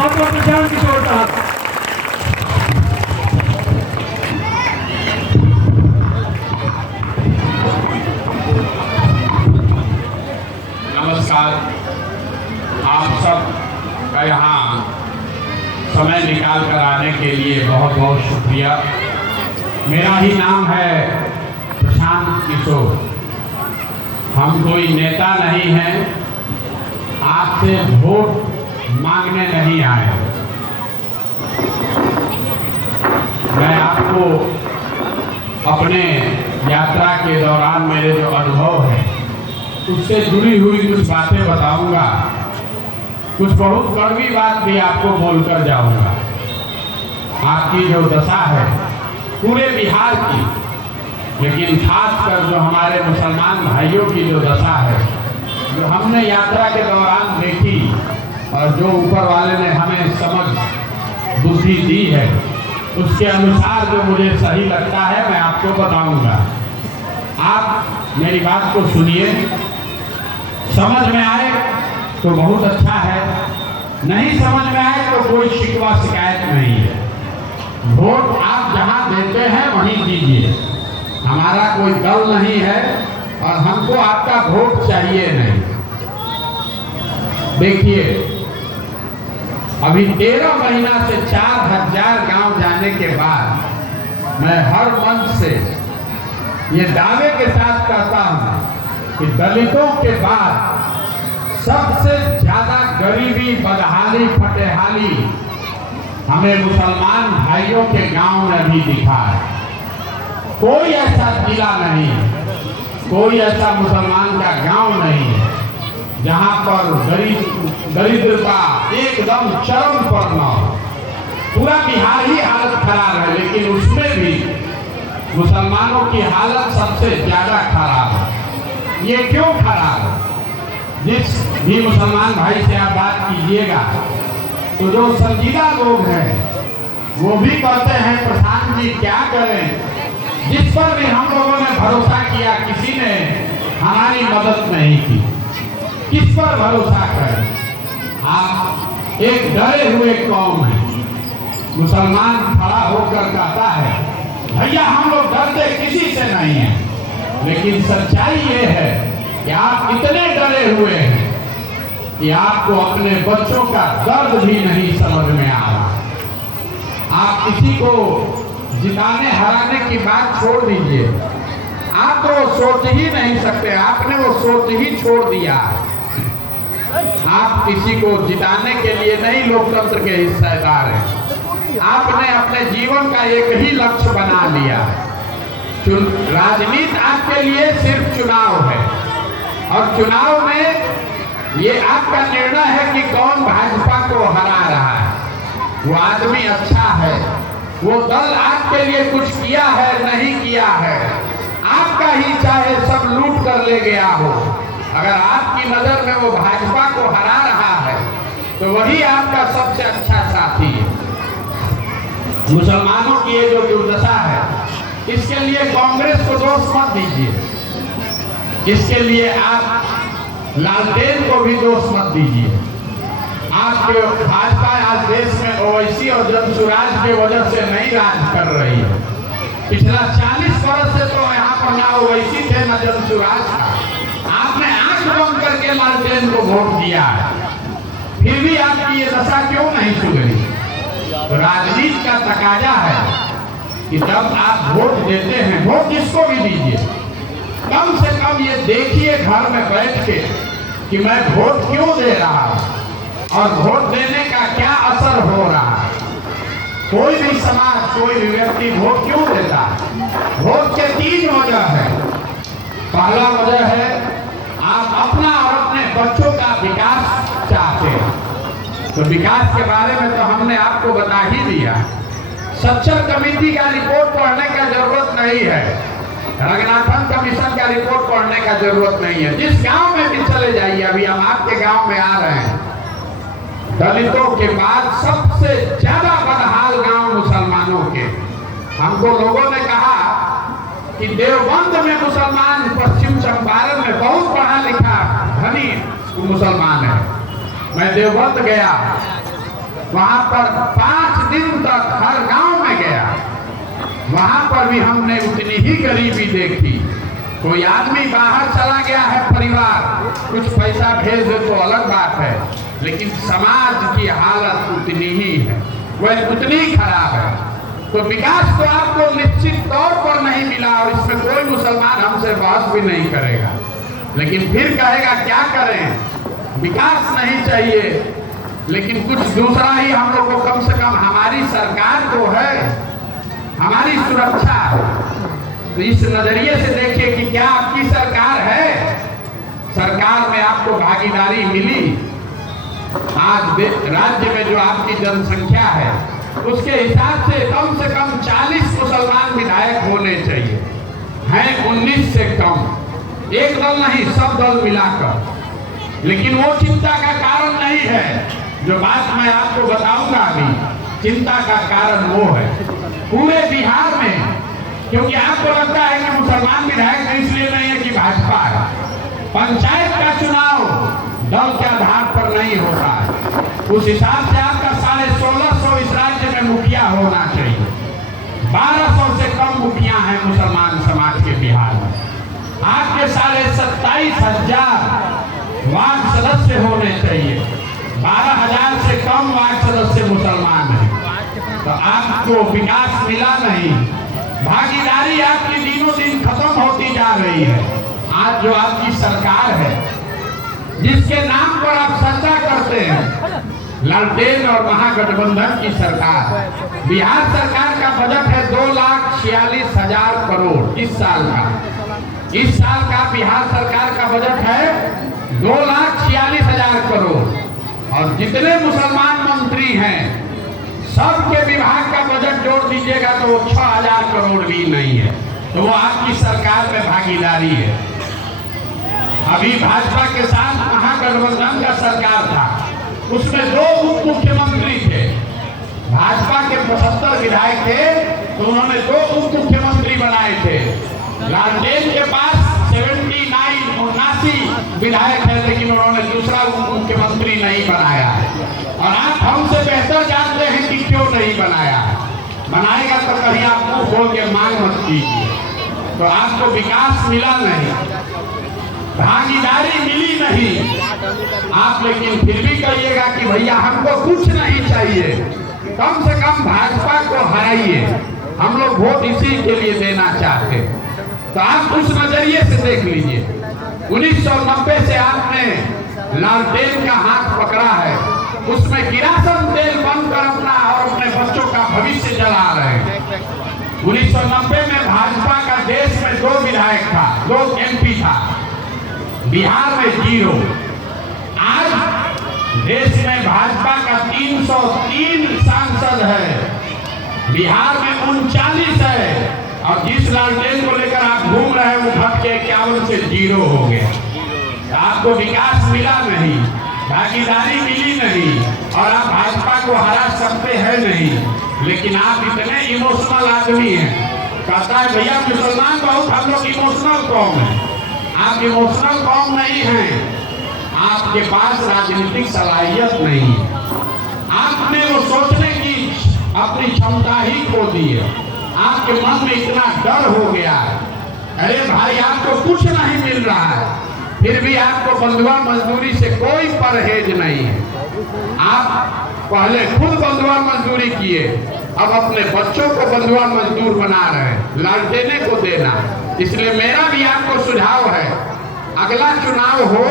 Doctor Prashant Kishor साहब। नमस्कार, आप सब का यहाँ समय निकाल कर आने के लिए बहुत बहुत शुक्रिया। मेरा ही नाम है प्रशांत किशोर। हम कोई नेता नहीं हैं, आपसे वोट मांगने नहीं आए। मैं आपको अपने यात्रा के दौरान मेरे जो अनुभव है उससे जुड़ी हुई कुछ बातें बताऊंगा। कुछ बहुत कड़वी बात भी आपको बोलकर जाऊंगा। आपकी जो दशा है पूरे बिहार की, लेकिन खासकर जो हमारे मुसलमान भाइयों की जो दशा है, जो हमने यात्रा के दौरान देखी और जो ऊपर वाले ने हमें समझ बुद्धि दी है, उसके अनुसार जो मुझे सही लगता है मैं आपको बताऊंगा। आप मेरी बात को सुनिए, समझ में आए तो बहुत अच्छा है, नहीं समझ में आए तो कोई शिकवा शिकायत नहीं है। वोट आप जहां देते हैं वहीं दीजिए। हमारा कोई दल नहीं है और हमको आपका वोट चाहिए नहीं। देखिए, अभी 13 महीना से 4000 गांव जाने के बाद मैं हर मंच से ये दावे के साथ कहता हूं कि दलितों के बाद सबसे ज्यादा गरीबी, बदहाली, फटेहाली हमें मुसलमान भाइयों के गांव में भी दिखा है। कोई ऐसा जिला नहीं, कोई ऐसा मुसलमान का गांव नहीं है जहां पर दरिद्रता एकदम चरम पर न हो। पूरा बिहार ही हालत खराब है, लेकिन उसमें भी मुसलमानों की हालत सबसे ज्यादा खराब है। ये क्यों खराब है? जिस भी मुसलमान भाई से आप बात कीजिएगा तो जो संजीदा लोग हैं वो भी कहते हैं प्रधान जी क्या करें, जिस पर भी हम लोगों ने भरोसा किया किसी ने हमारी मदद नहीं की। किस पर भरोसा करें? आप एक डरे हुए कौम है। मुसलमान खड़ा होकर कहता है भैया हम लोग डरते किसी से नहीं है, लेकिन सच्चाई ये है कि आप इतने डरे हुए हैं कि आपको अपने बच्चों का दर्द भी नहीं समझ में आ रहा। आप किसी को जिताने हराने की बात छोड़ दीजिए, आप तो सोच ही नहीं सकते, आपने वो सोच ही छोड़ दिया। आप किसी को जिताने के लिए नहीं लोकतंत्र के हिस्सेदार हैं। आपने अपने जीवन का एक ही लक्ष्य बना लिया। राजनीति आपके लिए सिर्फ चुनाव है और चुनाव में ये आपका निर्णय है कि कौन भाजपा को हरा रहा है, वो आदमी अच्छा है, वो दल आपके लिए कुछ किया है नहीं किया है। आपका ही चाहे सब लूट कर ले गया हो, अगर आपकी नजर में वो भाजपा को हरा रहा है तो वही आपका सबसे अच्छा साथी है। मुसलमानों की ये जो दुर्दशा है, इसके लिए कांग्रेस को दोष मत दीजिए, इसके लिए आप लालटेन को भी दोष मत दीजिए। आपके भाजपा आज देश में ओवैसी और जनसुराज की वजह से नहीं राज कर रही है। पिछला 40 वर्ष से तो यहाँ पर ना ओवैसी थे ना जनसुराज था। आपने आंख बंद करके लालटेन को वोट दिया है, फिर भी आपकी ये दशा क्यों नहीं सुधरी? तो राजनीति का तकाजा है कि जब आप वोट देते हैं, वोट जिसको भी दीजिए, कम से कम ये देखिए घर में बैठ के कि मैं वोट क्यों दे रहा हूं और वोट देने का क्या असर हो रहा है। कोई भी समाज, कोई भी व्यक्ति वोट क्यों देता है? वोट के 3 वजह है। पहला वजह है आप अपना और अपने बच्चों का विकास चाहते हैं। तो विकास के बारे में तो हमने आपको बता ही दिया। सच्चर कमेटी का रिपोर्ट पढ़ने का जरूरत नहीं है, रंगनाथन कमीशन का रिपोर्ट पढ़ने का जरूरत नहीं है। जिस गांव में भी चले जाइए, अभी हम आपके गांव में आ रहे हैं, दलितों के बाद सबसे ज्यादा बदहाल गांव मुसलमानों के। हमको लोगों ने कहा कि देवबंद में मुसलमान, पश्चिम चंपारण में बहुत पढ़ा लिखा धनी मुसलमान है। मैं देवबंद गया वहां पर 5 दिन तक हर गांव में गया, वहां पर भी हमने उतनी ही गरीबी देखी। कोई आदमी बाहर चला गया है, परिवार कुछ पैसा भेज दे तो अलग बात है, लेकिन समाज की हालत उतनी ही है, वह उतनी खराब है। तो विकास तो आपको निश्चित तौर पर नहीं मिला और इसमें कोई मुसलमान हमसे बहस भी नहीं करेगा, लेकिन फिर कहेगा क्या करें, विकास नहीं चाहिए, लेकिन कुछ दूसरा ही हम लोग को, कम से कम हमारी सरकार तो है, हमारी सुरक्षा है। तो इस नजरिए से देखिए कि क्या आपकी सरकार है, सरकार में आपको भागीदारी मिली। आज राज्य में जो आपकी जनसंख्या है उसके हिसाब से कम 40 मुसलमान विधायक होने चाहिए, हैं 19 से कम, एक दल नहीं सब दल मिलाकर। लेकिन वो चिंता का कारण नहीं है, जो बात मैं आपको बताऊंगा अभी, चिंता का कारण वो है पूरे बिहार में, क्योंकि आपको लगता है कि मुसलमान विधायक इसलिए नहीं है कि भाजपा है। पंचायत का चुनाव दल के आधार पर नहीं होता है, उस हिसाब से आपका 1650 इस राज्य में मुखिया होना चाहिए। 1200 से कम मुखिया हैं मुसलमान समाज के बिहार में। आपके 27,500 वार्ड सदस्य होने चाहिए, 12,000 से कम वार्ड सदस्य मुसलमान हैं। तो आपको विकास मिला नहीं, भागीदारी आपकी दिनों दिन खत्म होती जा रही है। आज जो आपकी सरकार है, जिसके नाम पर आप चर्चा करते हैं, लालटेन और महागठबंधन की सरकार, बिहार सरकार का बजट है 2,46,000 करोड़ इस साल का। इस साल का बिहार सरकार का बजट है 2,46,000 करोड़, और जितने मुसलमान मंत्री हैं सबके विभाग का बजट जोड़ दीजिएगा तो वो 6,000 करोड़ भी नहीं है। तो वो आपकी सरकार में भागीदारी है। अभी भाजपा के साथ महागठबंधन का सरकार था, उसमें 2 उप मुख्यमंत्री थे, भाजपा के 75 विधायक थे, तो उन्होंने 2 उप मुख्यमंत्री बनाए थे। लालटेन के पास 79 विधायक है, लेकिन उन्होंने दूसरा उप मुख्यमंत्री नहीं बनाया है। और आप हमसे बेहतर जानते हैं कि क्यों नहीं बनाया है। बनाएगा तो कहीं आप मुंह खोल के मांग मत कीजिए। तो आपको विकास मिला नहीं, भागीदारी मिली नहीं, आप लेकिन फिर भी कहिएगा कि भैया हमको कुछ नहीं चाहिए, कम से कम भाजपा को हराइए, हम लोग वोट इसी के लिए देना चाहते हैं। तो आप उस नजरिए से देख लीजिए, 1990 से आपने लालटेन का हाथ पकड़ा है, उसमें किरासन तेल बंद कर अपना और अपने बच्चों का भविष्य जला रहे हैं। 1990 में भाजपा का देश में 2 विधायक था, 2 MP था, बिहार में 0। आज देश में भाजपा का 303 सांसद है, बिहार में 39 है, और जिस लालटेन को लेकर आप घूम रहे हैं वो घट के 51 से 0 हो गया। आपको विकास मिला नहीं, भागीदारी मिली नहीं, और आप भाजपा को हरा सकते हैं नहीं। लेकिन आप इतने इमोशनल आदमी हैं, कहता है भैया मुसलमान बहुत हम लोग इमोशनल कौम है। आप इमोशनल कौम नहीं हैं, आपके पास राजनीतिक सलाहियत नहीं है, आपने वो सोचने की अपनी क्षमता ही खो दी है। आपके मन में इतना डर हो गया है, अरे भाई आपको कुछ नहीं मिल रहा है, फिर भी आपको बंधुआ मजदूरी से कोई परहेज नहीं है। आप पहले खुद बंधुआ मजदूरी किए, अब अपने बच्चों को बंधुआ मजदूर बना रहे हैं, लालटेने को देना। इसलिए मेरा भी आपको सुझाव है, अगला चुनाव हो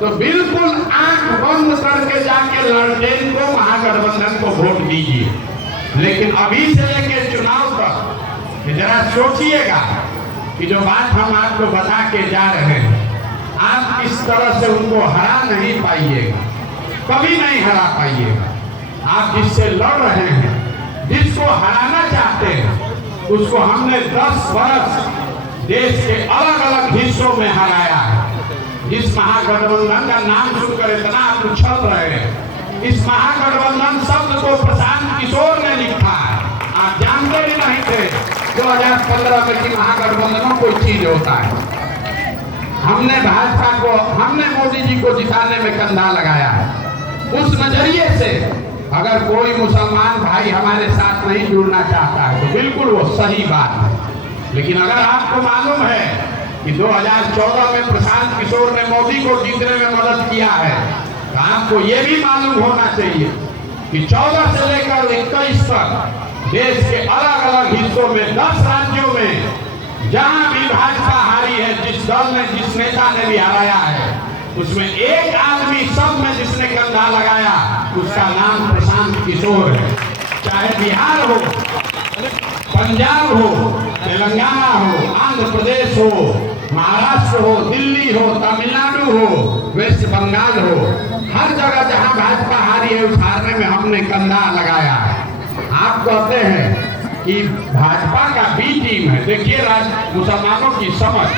तो बिल्कुल आंख बंद करके जाके लालटेन को, महागठबंधन को वोट दीजिए। लेकिन अभी से लेकर चुनाव तक जरा सोचिएगा कि जो बात हम आपको बता के जा रहे हैं, आप इस तरह से उनको हरा नहीं पाइएगा, कभी नहीं हरा पाइएगा। आप जिससे लड़ रहे हैं, जिसको हराना चाहते हैं, उसको हमने 10 वर्ष देश के अलग अलग हिस्सों में हराया है। जिस महागठबंधन का नाम सुनकर इतना आप उछल रहे हैं, इस महागठबंधन शब्द को प्रशांत किशोर ने लिखा है। आप जानते भी नहीं थे 2015 में कि महागठबंधनों कोई चीज होता है। हमने भाजपा को, हमने मोदी जी को जिताने में कंधा लगाया है। उस नजरिए से अगर कोई मुसलमान भाई हमारे साथ नहीं जुड़ना चाहता है तो बिल्कुल वो सही बात है। लेकिन अगर आपको मालूम है कि 2014 में प्रशांत किशोर ने मोदी को जीतने में मदद किया है, तो आपको ये भी मालूम होना चाहिए कि 14 से लेकर 21 तक देश के अलग अलग हिस्सों में 10 राज्यों में जहां भी भाजपा हारी है, जिस दल ने जिस नेता ने भी हराया है, उसमें एक आदमी सब में जिसने कंधा लगाया उसका नाम प्रशांत किशोर है। चाहे बिहार हो, पंजाब हो, तेलंगाना हो, आंध्र प्रदेश हो, महाराष्ट्र हो, दिल्ली हो, तमिलनाडु हो, वेस्ट बंगाल हो, हर जगह जहां भाजपा हारी है उस हारने में हमने कंधा लगाया है। आप कहते हैं कि भाजपा का बी टीम है। देखिए मुसलमानों की समझ,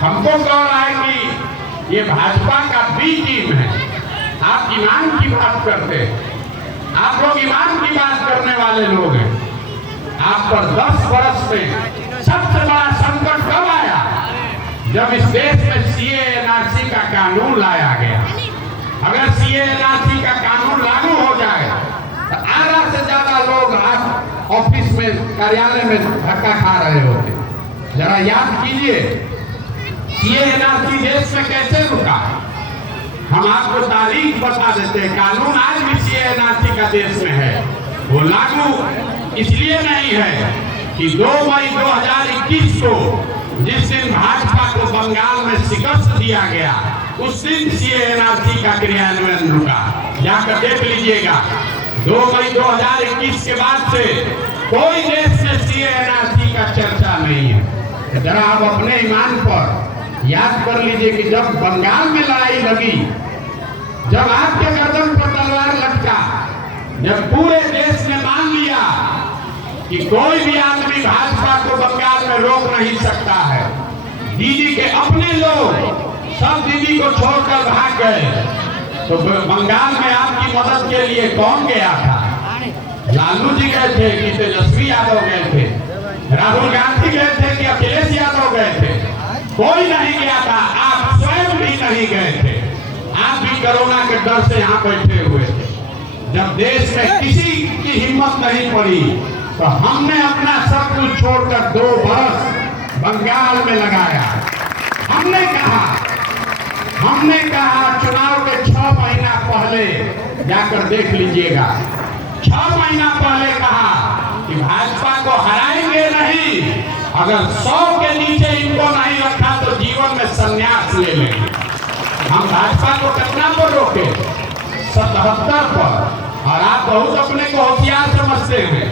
हमको कह रहा है कि ये भाजपा का बी टीम है। आप ईमान की बात करते हैं, आप लोग ईमान की बात करने वाले लोग हैं। आप पर 10 वर्ष में सबसे बड़ा संकट कब आया? जब इस देश में सीए एनआरसी का कानून लाया गया। अगर सीए एनआरसी का कानून लागू हो जाए तो आधा से ज्यादा लोग आज ऑफिस में, कार्यालय में धक्का खा रहे होते। जरा याद कीजिए सीए एनआरसी देश में कैसे रुका। हम आपको तारीख बता देते हैं। कानून आज भी सीए एनआरसी का देश में है। वो लागू इसलिए नहीं है कि 2 मई 2021 को जिस दिन भाजपा को बंगाल में शिकस्त दिया गया, उस दिन सीए एनआरसी का क्रियान्वयन रुका। जाकर देख लीजिएगा, 2 मई 2021 के बाद से कोई देश में सीए एनआरसी का चर्चा नहीं है। जरा आप अपने ईमान पर याद कर लीजिए कि जब बंगाल में लड़ाई लगी, जब आपके गर्दन पर तलवार लटका, जब पूरे देश ने मान लिया कि कोई भी आदमी भाजपा को बंगाल में रोक नहीं सकता है, दीदी के अपने लोग सब दीदी को छोड़कर भाग गए, तो बंगाल में आपकी मदद के लिए कौन गया था? लालू जी गए थे कि तेजस्वी यादव गए थे? राहुल गांधी गए थे कि अखिलेश यादव गए थे? कोई नहीं गया था। आप स्वयं भी नहीं गए थे। आप भी कोरोना के डर से यहाँ बैठे हुए थे। जब देश में किसी की हिम्मत नहीं पड़ी तो हमने अपना सब कुछ छोड़कर 2 बरस बंगाल में लगाया। हमने कहा चुनाव के 6 महीना पहले जाकर देख लीजिएगा, 6 महीना पहले कहा कि भाजपा को हराएंगे नहीं, अगर 100 के नीचे इनको नहीं रखा तो जीवन में संन्यास ले लेंगे। हम भाजपा को कितना पर रोके? 77 पर। और आप बहुत अपने को होशियार समझते हैं,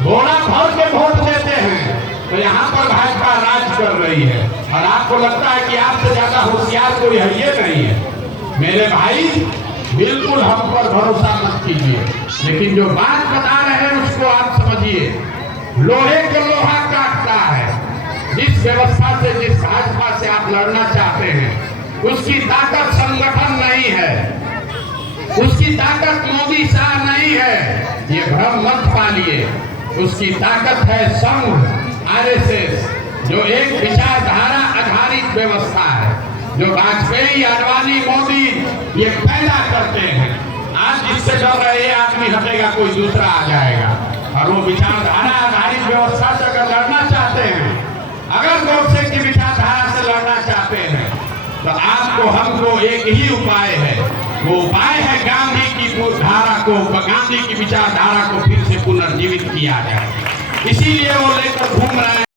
बोरा भर के वोट देते हैं, तो यहाँ पर भाजपा राज कर रही है और आपको लगता है कि आपसे ज्यादा होशियार कोई है ये नहीं है। मेरे भाई, बिल्कुल हम पर भरोसा मत कीजिए, लेकिन जो बात बता रहे हैं उसको आप समझिए। लोहे को लोहा काटता है। जिस व्यवस्था से, जिस भाजपा से आप लड़ना चाहते हैं, उसकी ताकत संगठन नहीं है, उसकी ताकत मोदी शाह नहीं है, ये भ्रम मत पालिए। उसकी ताकत है संघ, आरएसएस, जो एक विचारधारा आधारित व्यवस्था है, जो वाजपेयी, अडवाणी, मोदी ये पैदा करते हैं। आज जिससे डर रहे आदमी हटेगा, कोई दूसरा आ जाएगा। और वो विचारधारा आधारित व्यवस्था से अगर लड़ना चाहते हैं, अगर गोडसे की विचारधारा से लड़ना चाहते हैं, तो आपको हमको एक ही उपाय है। वो उपाय है गांधी की धारा को, गांधी की विचारधारा को फिर से पुनर्जीवित किया जाए। इसीलिए वो लेकर घूम रहे हैं।